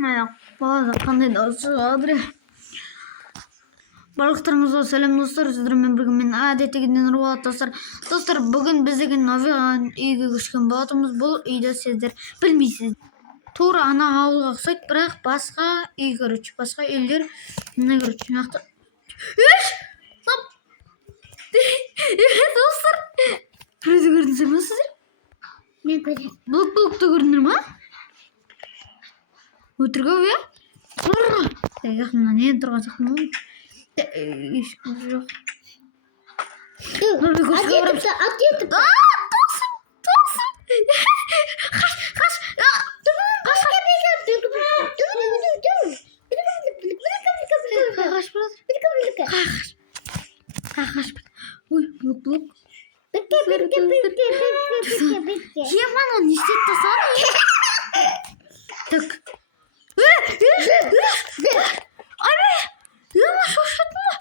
Qanday dostlar? Барлықтарыңызға сәлем достар, сіздермен бірге мен әдеттегіден Нұрболат достар. Достар, бүгін біз деген новиған үйге көшкен болатынбыз. Бұл үйді сіздер білмейсіз. Тура ана ауылға ұқсайды, бірақ басқа үй, короче, басқа үйлер. Мына короче, нақты. Достар, біреуді көрдіңіздер ме сіздер? Мен көрдім. Блок-блокты көрдіңдер ме? Өтірік ау, иә? Яқында не тұрған сияқты. Ешкім жоқ. Атетіп. Тосым. Қаш. Ой, блок. Еман, он не істеп тастады. Так. Ема шошыды ма?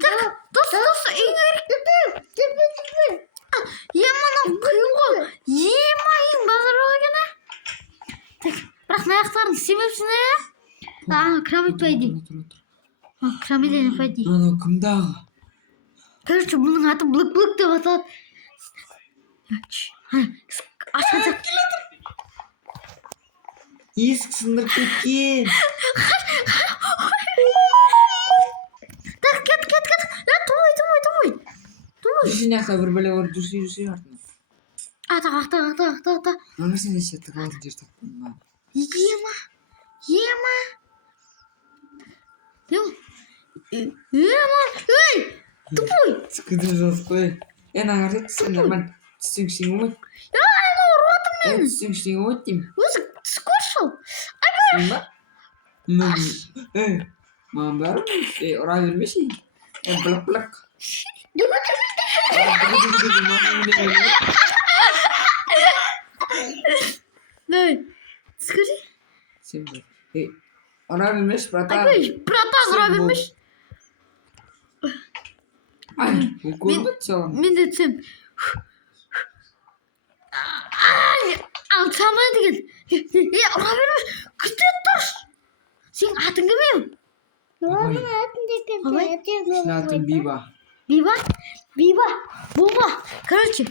Так, досы, үйге Еман, құйылғы. Ең базар оған. Так, бірақ наяқтарын себепсін ә? Крамит пойди. Крамит пойди. Ана кімдағы? Короче, бұның аты блок деп аталады. Ашқанша. Есік сындырып кеткен. Так, кет. Тумай. Жүрсін яқта бір бәле бар, жүрсін артына. Ата. Анасың есе тығалды жер таппын ба? Ема. Ей! Тупой! Скыдыр жаз қой. Ағарды түсіңдер мен түсіңшің өмет. Ұрватым мен. Түсіңшің өмет дейм. Өзі скоршыл. Ба? Маған бәрі ұра бермеші. Блок. Скажи. Сен ұра бермеш, брата. Братан ұра бермеш. Бұл көрбет соған. Мен де түсем. Ал самай деген. Ұра бермеш. Күтет тұрш. Сен атың кім ең? Сен атын Биба. Биба. Бомба. Короче,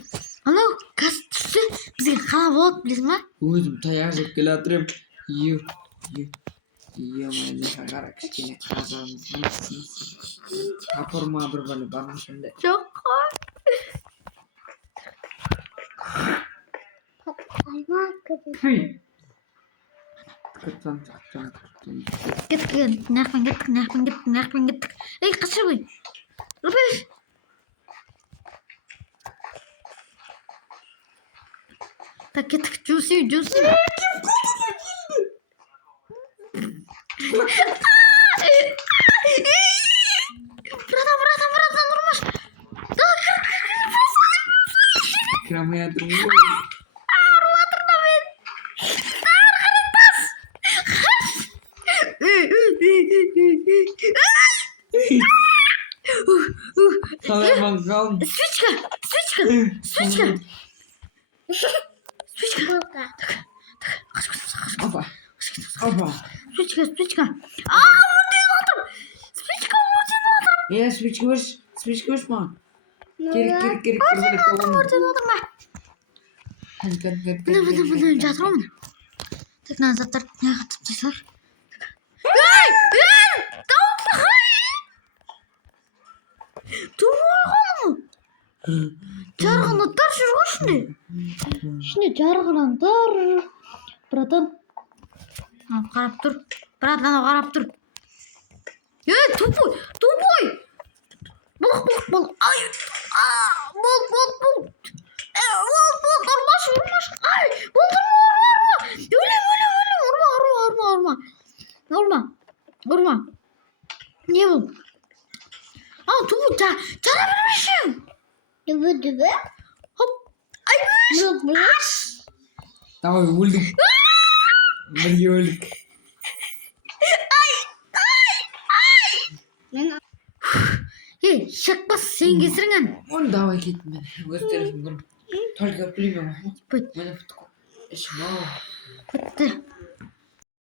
анау газ түссе бізге қала болады, білесің ба? Өзім таяқ жеп келе атырым. Емайлы қара кішкене қазамыз. Апырма бір бәлі барма шынды. Жоқ қой. Күттім. Кеттік. Нақпен кеттік. Ей, қаша ғой. Рұпеш. Так, кеттік. Жүсі. Братан, ұрмаш. Кірамай атырым ғой. Ұрватырда мен. Қарқаритас. Қалайман қалым. Свечка. Опа. Свечка. Өртен отыр. Свечка өш маған. Керек. Өртен отыр ма? Мына жатыр ма? Так, назаттар неға тұптайсалар. Жарғанаттар жүр ғой ішінде. Жарғанаттар. Братан. Қарап тұр. Ей, тупой. Бол. Ай. Бол. Ұрмаш. Ай, Урма. Не бұл? Тупой, жара бермешім. Дүбі. Хоп. Ай, Давай, өлдік. Бірге өлдік. Ей, шақпас, сен кесіріңін. Оны давай кеттім мен. Өз телефон көрім. Только білмеймін. Пойд. Мен фотоқоп. Ішім ау. бітті